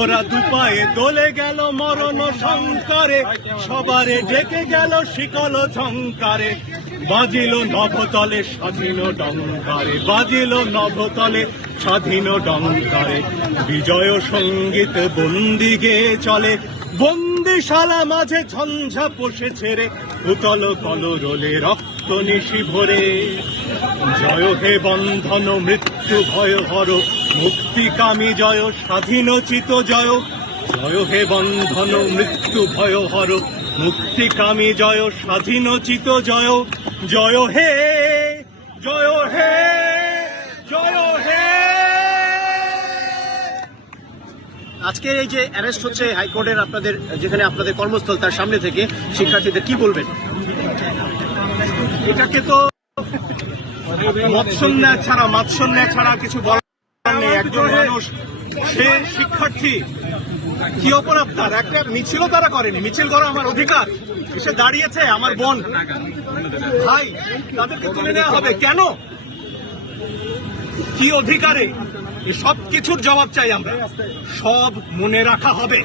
ওরা দুপায়ে দোলে গেল মরণ সংকারে, সবারে ডেকে গেল শিকল ঝংকারে, বাজিল নভতলে স্বাধীন ডঙ্কারে, বাজিল নভতলে স্বাধীন ডঙ্কারে। বিজয় সঙ্গীত বন্দি গেয়ে চলে, বন্দিশালা মাঝে ঝঞ্ঝা পোষে ছেড়ে, উতল কলরোলে রক্ত নিশি ভরে। জয় হে বন্ধন মৃত্যু ভয় হর, মুক্তিকামী জয় স্বাধীনোচিত জয়। জয় হে বন্ধন মৃত্যু ভয় হর, মুক্তিকামী জয় স্বাধীনোচিত জয়। জয় হে, জয় হে, জয় হে। আজকে এই যে অ্যারেস্ট হচ্ছে হাইকোর্টের আপনাদের যেখানে আপনাদের কর্মস্থল তার সামনে থেকে, শিক্ষার্থীদের কি বলবেন? এটাকে তো মাৎসন্যায় ছাড়া কিছু বলার নেই। একজন মানুষ, সে শিক্ষার্থী, কি অপরাধ তার? একটা মিছিলও তারা করেনি, মিছিল করা আমার অধিকার। এসে দাঁড়িয়েছে আমার বোন ভাই, তাদেরকে তুলে নেওয়া হবে কেন? কি অধিকারে? সব কিছুর জবাব চাই আমরা, সব মনে রাখা হবে।